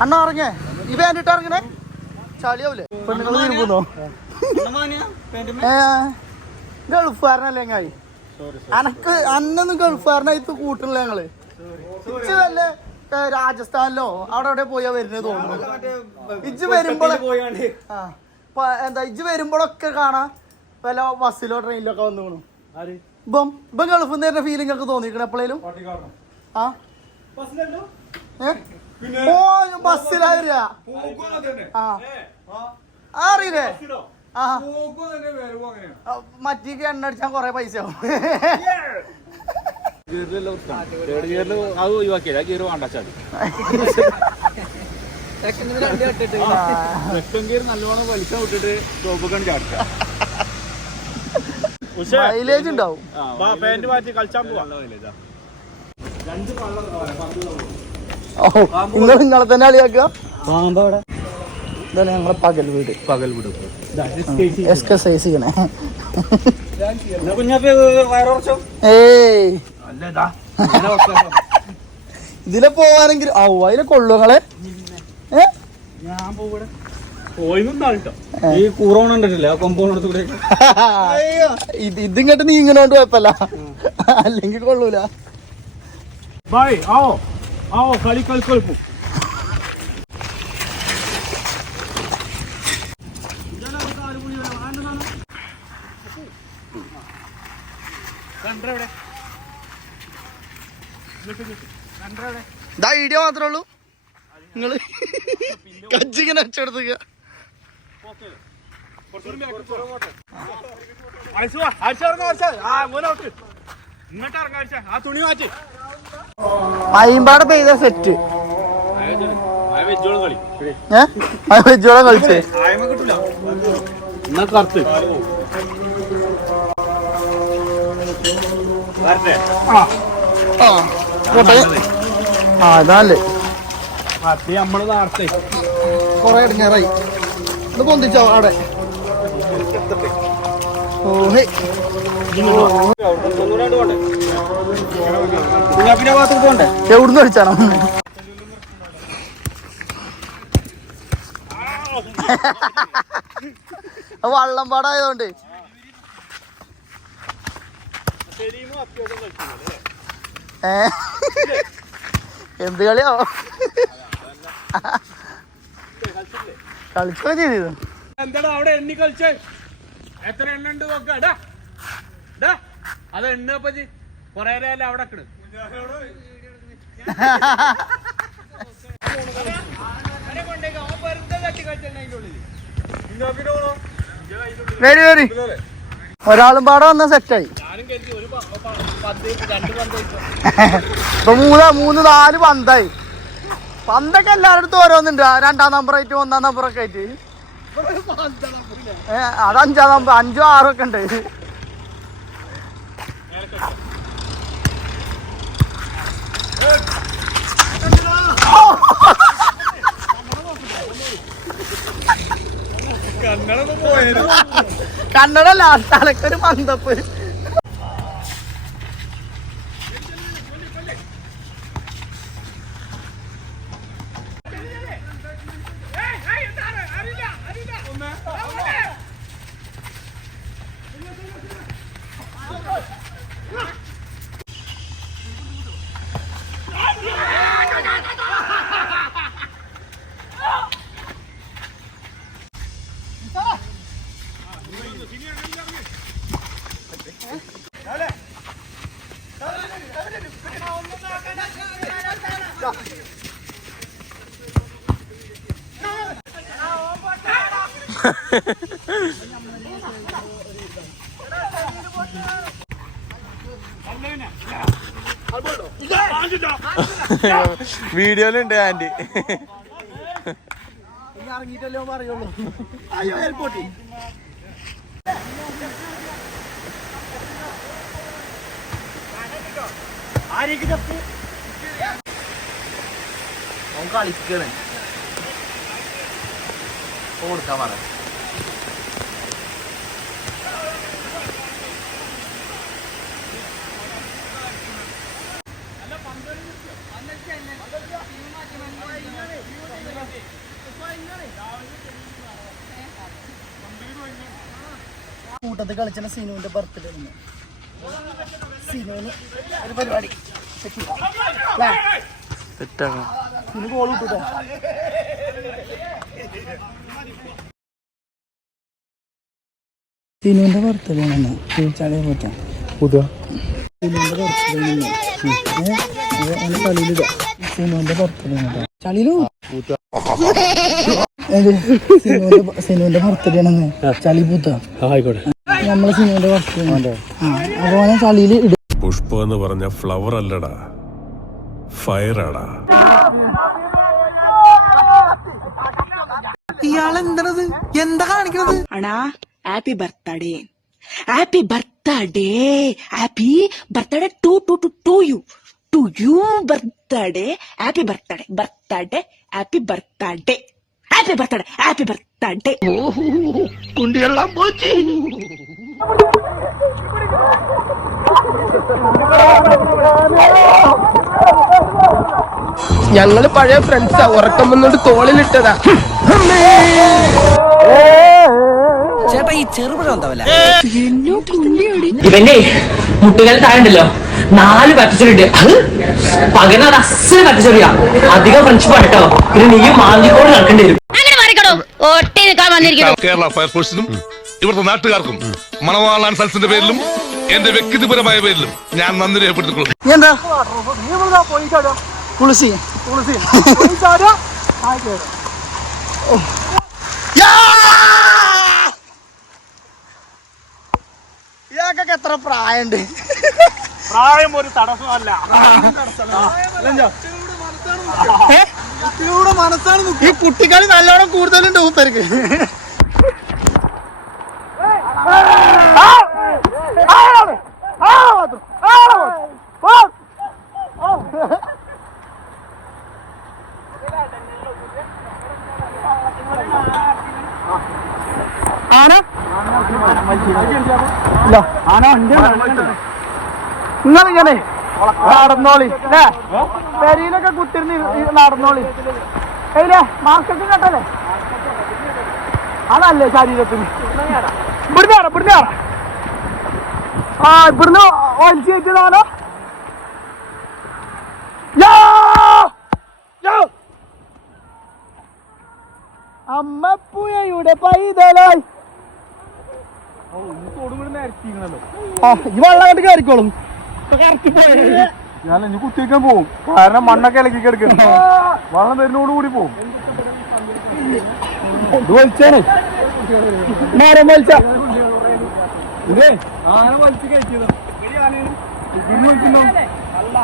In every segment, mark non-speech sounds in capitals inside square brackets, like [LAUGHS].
അണ്ണ ഇറങ്ങേ. ഇവ എന്നിട്ട് ഇറങ്ങണേ. ചളിയാവൂലേ? പെണ്ണുങ്ങൾ തിരുമ്പുന്നോ ഗൾഫുകാരനല്ലേ ഞങ്ങായി അനക്ക് അന്നൊന്നും ഗൾഫുകാരനായിട്ട് കൂട്ടണില്ല ഞങ്ങൾ. ഇജ്ജ് വല്ല രാജസ്ഥാനിലോ അവിടെ അവിടെ പോയാ വരുന്നത് തോന്നുന്നു? ഇജ്ജ് പ- എന്താ ഇജ്ജ് വരുമ്പോഴൊക്കെ കാണാം? വല്ല ബസ്സിലോ ട്രെയിനിലോ ഒക്കെ വന്നു ഇപ്പം ഇപ്പം ഗൾഫിൽ നിന്ന് വരുന്ന ഫീലിംഗ് ഒക്കെ തോന്നിക്കണം എപ്പോഴേലും ആ? ഓ ബസ്സിലാ വരിക ആ. ആ, അറിയില്ലേ? ആ. ആ, മറ്റേക്ക് എണ്ണ അടിച്ചാൽ കൊറേ പൈസ ആവും. അത് ഒഴിവാക്കിയത് ആ ഗിയർ വേണ്ട ചാടി സെക്കൻഡ് ഗിയർ നല്ലോണം വലിച്ചാൽ വിട്ടിട്ട് ടോപ്പൊക്കെ ചാടിച്ച മൈലേജ് ഉണ്ടാവും. പാന്റ് മാറ്റി കളിച്ചാൻ പോവാ. നിങ്ങൾ നിങ്ങളെ തന്നെ കളിയാക്കുക? ഇതാണ് ഞങ്ങളെ പകൽ വീട്. പകൽ വീട്. എക്സസൈസ് ചെയ്യണേ ഏയ്. ഇതിലെ പോവാനെങ്കിൽ ഔ അതിലെ കൊള്ളുങ്ങളെ ഏ? ഞാൻ പോവിടെ ഈ കൂറോൺ ഉണ്ടല്ലേ ആ കൊമ്പോൺ എടുത്ത് കൂടെ ഇത് ഇതിങ്ങോട്ട് നീങ്ങനോണ്ട് കുഴപ്പല്ല അല്ലെങ്കിൽ കൊള്ളൂല. ബായ് ആവോ. ആവോ കളി കളി കളിപ്പും ഇതാ ഐഡിയ മാത്രമേ ഉള്ളൂ. നിങ്ങൾ കച്ചിങ്ങനെ അച്ചെടുത്തുക മൈമ്പാടെ പെയ്ത സെറ്റ് വെജോളം കളി ഏ വെജോളം കളിച്ചേ കറുത്ത്? ആ ഇതാല്ലേ നമ്മൾ നേരത്തെ. കൊറേ ഇടങ്ങാറായി. പൊന്തിച്ചോ അവിടെ. ഓ ഹേ കുഞ്ഞാപ്പിന്റെ ഭാഗത്ത് പോണ്ടേ എവിടുന്ന് അടിച്ചാണോ? വള്ളം പാടായതുകൊണ്ട്. ഏ? എന്ത് കളിയോ? കളിച്ചോ ചെയ്തത്. എന്താടാ അവിടെ എണ്ണി കളിച്ചേ? എത്ര എണ്ണ ഉണ്ട് നോക്ക. ഡാ ഡാ അത് എണ്ണ പറ്റി കൊറേ നേരം അവിടെ കിട് വരി വരി. ഒരാളും പാടെ വന്ന സെറ്റായി. ഇപ്പൊ മൂന്ന് മൂന്ന് നാല് പന്തായി. പന്തൊക്കെ എല്ലാവരുടെ ഓരോന്നുണ്ട്. രണ്ടാം നമ്പർ ആയിട്ട് ഒന്നാം നമ്പർ ഒക്കെ ആയിട്ട്. അത് അഞ്ചാം നമ്പർ അഞ്ചോ ആറോ ഒക്കെ ഉണ്ട്. കണ്ണട ലാസ്റ്റ് അലക്കൊരു [LAUGHS] വീഡിയോയിലുണ്ട് ആന്റി ഇറങ്ങിയിട്ടല്ലോ പറയുള്ളൂ. അയ്യോ എയർപോർട്ട് അവൻ കളിക്കണ്. അപ്പോൾ കൊടുക്കാൻ പറയാം കൂട്ടത്തിൽ കളിച്ചാൽ സിനുവിന്റെ ബർത്ത്ഡേ ഒന്ന് സിനുവിന് ഒരു പരിപാടി. സെറ്റാണ് സിനു ഗോൾ കിട്ടൂട്ടോ സിനുവിന്റെ പുറത്ത് പോകണം ചളിയെ പറ്റാം പുതിയ? സിനുവിന്റെ ബർത്ത്ഡേ ആണ് കളിയിലിടാം ചളിയിലോ ചളി പൂത്ത. ആയിക്കോട്ടെ. നമ്മളെ സിനുവിന്റെ ബർത്ത്ഡേ അപ്പൊ ചളിയിൽ ഇടും. പുഷ്പം എന്ന് പറഞ്ഞ ഫ്ലവർ അല്ലടാ. ഫയറാടാ ഇയാൾ എന്താണത് എന്താ കാണിക്കണത്? Happy birthday happy birthday happy birthday to to to to you to you birthday happy birthday birthday happy birthday happy birthday happy birthday കുണ്ടിയെല്ലാം പോച്ചു. ഞങ്ങൾ പഴയ ഫ്രണ്ട്സാ ഉറക്കം വന്നുകൊണ്ട് തോളിലിട്ടതാ. വന്നോണ്ട് തോളിലിട്ടതാ ഇവന്റെ മുട്ടുകാൽ താഴണ്ടല്ലോ നാല് പച്ചച്ചൊറിയുണ്ട് അത് പകരം അത് അസൽ പച്ചച്ചൊറിയാ അധികം ഫ്രണ്ട്ഷിപ്പ് കേട്ടോ പിന്നെ നീയും മാന്തിക്കോട് നടക്കേണ്ടി വരും. അങ്ങനെ നിൽക്കാൻ വന്നിരിക്കുന്നു കേരള ഫയർഫോഴ്സിനും ഇവിടുത്തെ നാട്ടുകാർക്കും മണവാളാൻ സൽസിന്റെ പേരിലും എന്റെ വ്യക്തിപരമായ പേരിലും ഞാൻ നന്ദി രേഖപ്പെടുത്തിക്കൊള്ളുന്നു. നീ എന്താ തുളസി തുളസി ഇയാൾക്കൊക്കെ എത്ര പ്രായമുണ്ട്? പ്രായം ഒരു തടസ്സമല്ല ഈ കുട്ടികളി നല്ലോണം കൂടുതലുണ്ട് ഊപ്പർക്ക് നിങ്ങളിങ്ങനെ നടന്നോളി. അല്ലേ പെരിയിലൊക്കെ കുത്തിരുന്ന് നടന്നോളി. അല്ലേ മാസ്കൊക്കെ കേട്ടല്ലേ അതല്ലേ ശരീരത്തിന്. ഇവിടുന്ന് ആടാ ഇവിടുന്ന് ആടാ ആ ഇവിടുന്ന് ഒലിച്ച് കയറ്റിയതാണോ! അമ്മപ്പുഴയുടെ പൈതലായി. ഈ വെള്ളം കണ്ട് കയറിക്കോളും ഞാൻ ഇനി കുത്തിവെക്കാൻ പോകും കാരണം മണ്ണൊക്കെ ഇളക്കി വെള്ളം വരുന്നോട് കൂടി പോകും ഇത് വലിച്ചാണ്. മരം വലിച്ച. ഇതേ. ആന വലിച്ച് കയറ്റിയതാ.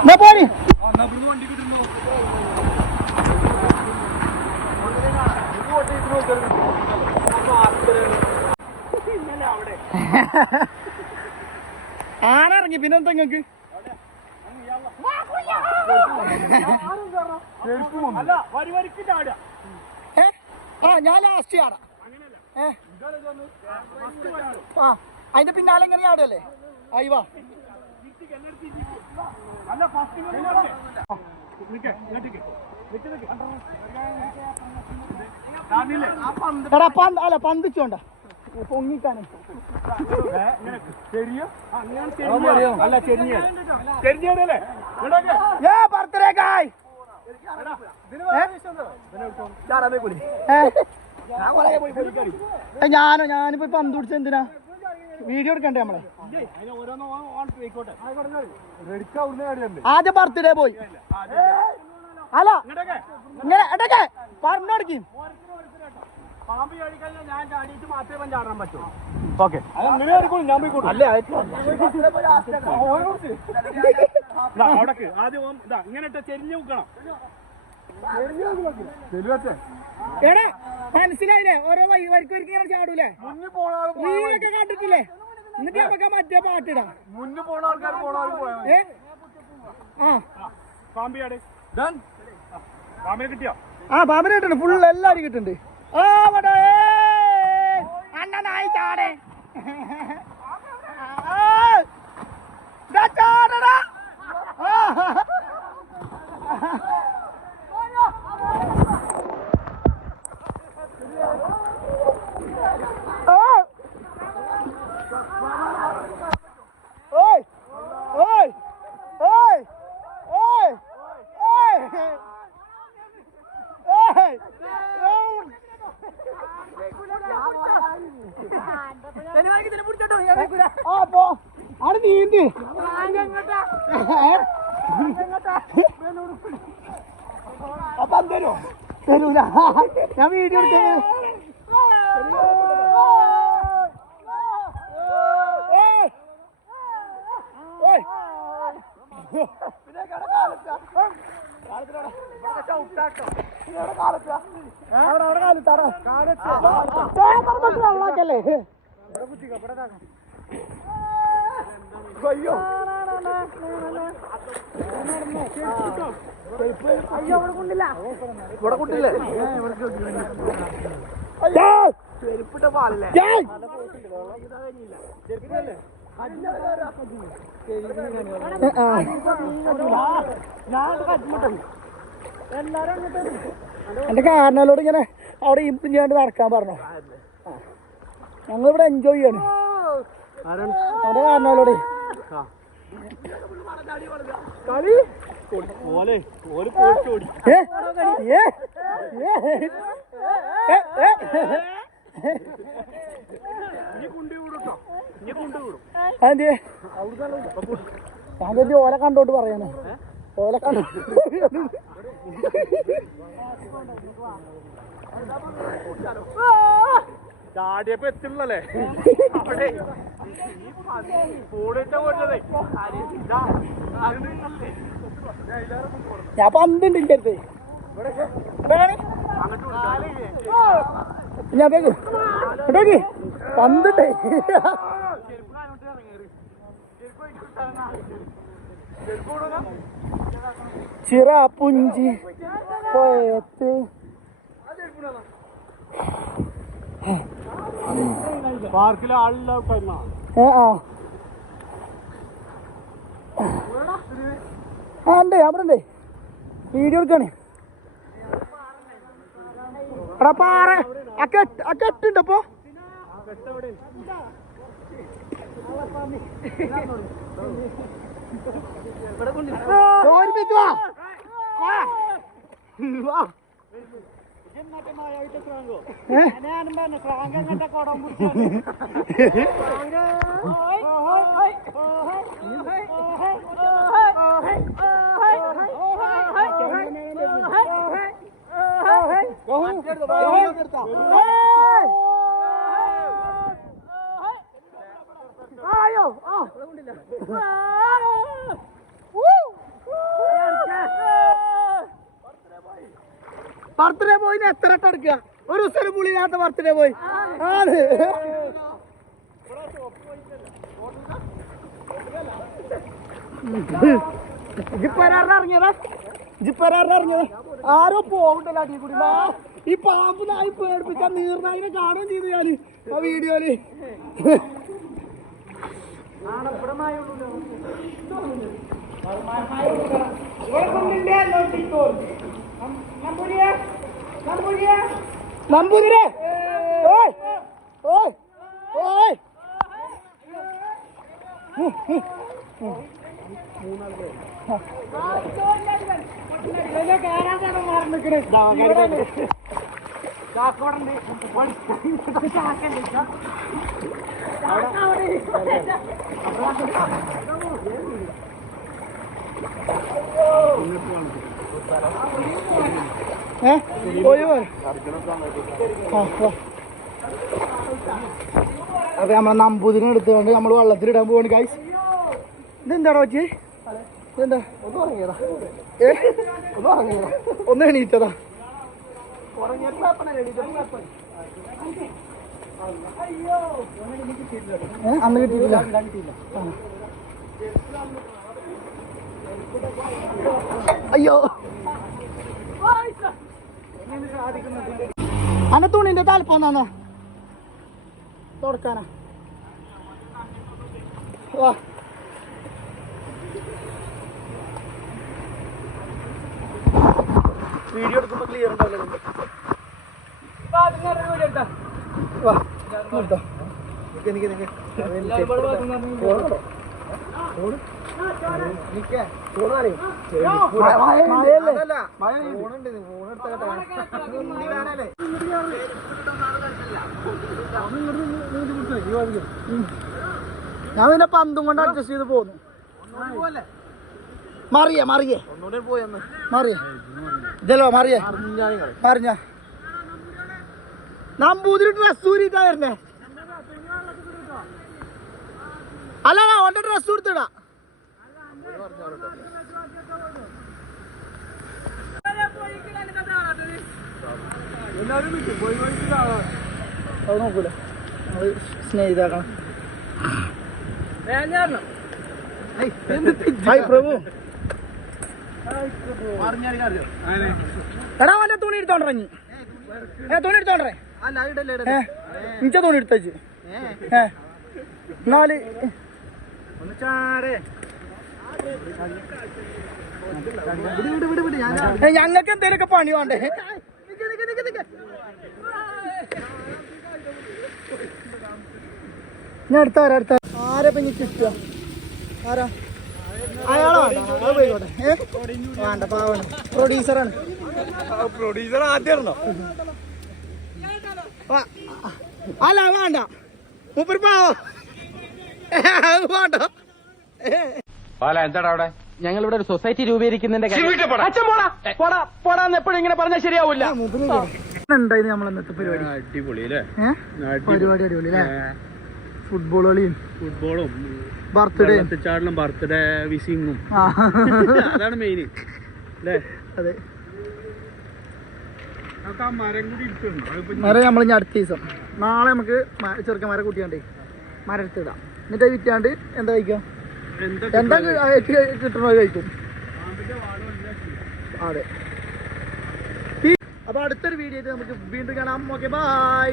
എന്നാ പോരി? ആന ഇറങ്ങി. പിന്നെന്താ നിങ്ങക്ക് അല്ല വരി വരിക്ക് ചാടുക ഏ? ആ ഞാൻ ലാസ്റ്റ് ചാടാം ഏ? ആ അതിന്റെ പിന്നാലെ എങ്ങനെ ആടല്ലേ? ആയി വാ അല്ല ഫസ്റ്റ് എടാ പന്ത് അല്ല പന്തിച്ചോണ്ട പൊങ്ങിക്കാനും. ചെറിയ അല്ല ചെരിഞ്ഞല്ലേ ഇങ്ങോട്ടേക്ക് ഏ ബർത്ത്ഡേ കായ് ഞാനോ ഞാനിപ്പോ പന്ത് പിടിച്ച എന്തിനാ വീഡിയോ എടുക്കണ്ടേ നമ്മളെ ആദ്യം ബർത്ത്ഡേ പോയി അല്ല ഇങ്ങനെ എടക്കെ പറഞ്ഞു കൊടുക്കും ഓക്കെ അത് അല്ലേ അവിടക്ക്. ആദ്യം ഇതാ ഇങ്ങനെ ഇട്ട് ചെരിഞ്ഞ് വെക്കണം. എടാ മനസ്സിലായില്ലേ? ഓരോ വരി വരിക്ക് വരിക്ക് ഇങ്ങനെ ചാടൂലേ? നീയൊക്കെ കണ്ടിട്ടില്ലേ? എന്നിട്ട് നമുക്ക് മറ്റേ പാട്ടിടാം മുന്നു പോണ ആൾക്കാർ പോണ ഏ? ആ. പാമ്പിയാട് പാമ്പിനെ കിട്ടിയോ? ആ പാമ്പിനെ കിട്ടുന്നുണ്ട് ഫുള്ള് എല്ലാരും കിട്ടുന്നുണ്ട് ആ ഇവിടെ അണ്ണനായി ചാടേ. അവിടെ നീന്തി അപ്പം തരോ? തരൂല. ഞാൻ വീഡിയോ എടുത്തേ. പിന്നെ അയ്യോ ചെരുപ്പിട്ട പാലല്ലേ എന്റെ കാരണോട് ഇങ്ങനെ അവിടെ ഇപ്പം ചെയ്യാണ്ട് നടക്കാൻ പറഞ്ഞു ഞങ്ങളിവിടെ എൻജോയ് ചെയ്യാണ് ഓൽ പോയിച്ചോടി ഏ? ഏ? ഏ? ഏ? അതെന്ത്? അതെന്ത് ഓല കണ്ടോട്ട് പറയാനേ ഓല കണ്ടോ ചാടിയപ്പോ എത്തില്ലല്ലേ? അവിടെ ഞാൻ പന്തുണ്ട് അടുത്ത്. ഞാൻ കേട്ടോക്ക് പന്തുണ്ട് ചിറ പുഞ്ചി പോയത്ത്. പാർക്കിലെ ആളില്ല ആ. ഉണ്ട് അവിടെ ഉണ്ട്. വീഡിയോ എടുക്കാണ്. എടാ പാറ. ആ കെട്ട് ആ കെട്ടുണ്ട് അപ്പൊ ഓർമ്മിച്ച് വാ. വാ. വാ. ഏ? ആയോ ആ ബർത്ത്ഡേ പോയിന് എത്ര കടക്കുക ഒരു ദിവസം പുളിയില്ലാത്ത ബർത്ത്ഡേ പോയി ആണ്. ജിപ്പരാറിന് ഇറങ്ങിയതാ? ജിപ്പരാറിന് ഇറങ്ങിയതാ? ആരോ പോകണ്ടല്ലോ അടി കൂടി. ഈ പാമ്പിനായി പേടിപ്പിച്ച നീർനായിനെ കാണുകയും ചെയ്തു ഞാൻ ആ വീഡിയോയിൽ. നമ്പൂതിരെ. ഓയ്. ഓയ്. ഓയ്. അതെ നമ്മളെ നമ്പൂതിരി എടുത്തുകൊണ്ട് നമ്മൾ വെള്ളത്തിലിടാൻ പോവാണ് ഗൈസ് ഇതെന്താടാ ചേച്ചി ഇതെന്താ? ഒന്ന് ഇറങ്ങിയതാ ഏ? ഒന്ന് ഇറങ്ങിയതാ ഒന്ന് എണീറ്റതാ. അന്ന്. അയ്യോ. അന്ന തുണിന്റെ തലപ്പം എന്നാ തുടക്കാനാ. വാ. മഴ ഫോണുണ്ട് ഫോൺ എടുത്ത ഉണ്ടി വേണല്ലേ ഞാൻ പിന്നെ പന്തും കൊണ്ട് അഡ്ജസ്റ്റ് ചെയ്ത് പോന്നു. മറിയേ മാറിയേ. മാറിയേ. ഇതല്ലോ മാറിയേ. മാറിഞ്ഞ. നമ്പൂതിരി ഡ്രസ് ഊരിട്ടാ വരുന്നേ. അല്ല ഓന്റെ ഡ്രസ് കൊടുത്തിടാ അത് നോക്കൂല. നമ്മൾ സ്നേഹിതാക്കണം പ്രഭു. എടാ വല്ല തുണി എടുത്തോണ്ടിറങ്ങി ഏ തുണി എടുത്തോണ്ടേ ഇഞ്ച തുണി എടുത്തേച്ച് ഏ നാല്. ഞങ്ങൾക്ക് എന്തേലൊക്കെ പണി വേണ്ടേ. ഞാൻ അടുത്ത ആരാ അടുത്ത ആരെ പിന്നെ കിട്ടുക? ആരാ? അയാളോ അത് പോയിക്കോട്ടെ. ഏ? വേണ്ട പാവാണ് പ്രൊഡ്യൂസറാണ്. പ്രൊഡ്യൂസർ ആദ്യമാണോ വാ. അല്ല വേണ്ട. മൂപ്പര് പാവം. വേണ്ട. എന്താടാ അവിടെ? ഞങ്ങൾ ഇവിടെ ഒരു സൊസൈറ്റി രൂപീകരിക്കുന്നതിന്റെ കാര്യം- അച്ഛൻ പോടാ. പോടാ. പോടാന്ന് എപ്പോഴും ഇങ്ങനെ പറഞ്ഞാൽ ശരിയാവൂല. ഉണ്ടായിരുന്നു നമ്മൾ ഇന്നത്തെ പരിപാടി? അടിപൊളി പരിപാടി അടിപൊളി അല്ലേ? ഫുട്ബോൾ കളിയും ഫുട്ബോളും ബർത്ത്ഡേ വെള്ളത്തിച്ചാടലും ബർത്ത്ഡേ വിസിങ്ങും അതാണ് മെയിൻ അല്ലേ? അതെ. മരം നമ്മൾ ഇനി അടുത്ത ദിവസം. നാളെ നമുക്ക് ചെറുക്കന്മാരെ കൂട്ടിയാണ്ടേ മരം എടുത്തിടാം എന്നിട്ട് അത് വിറ്റാണ്ട് എന്താ കഴിക്കാം എന്താ കിട്ടണോ കഴിക്കും. അതെ. അപ്പൊ അടുത്തൊരു വീഡിയോ നമുക്ക് വീണ്ടും കാണാം. Okay bye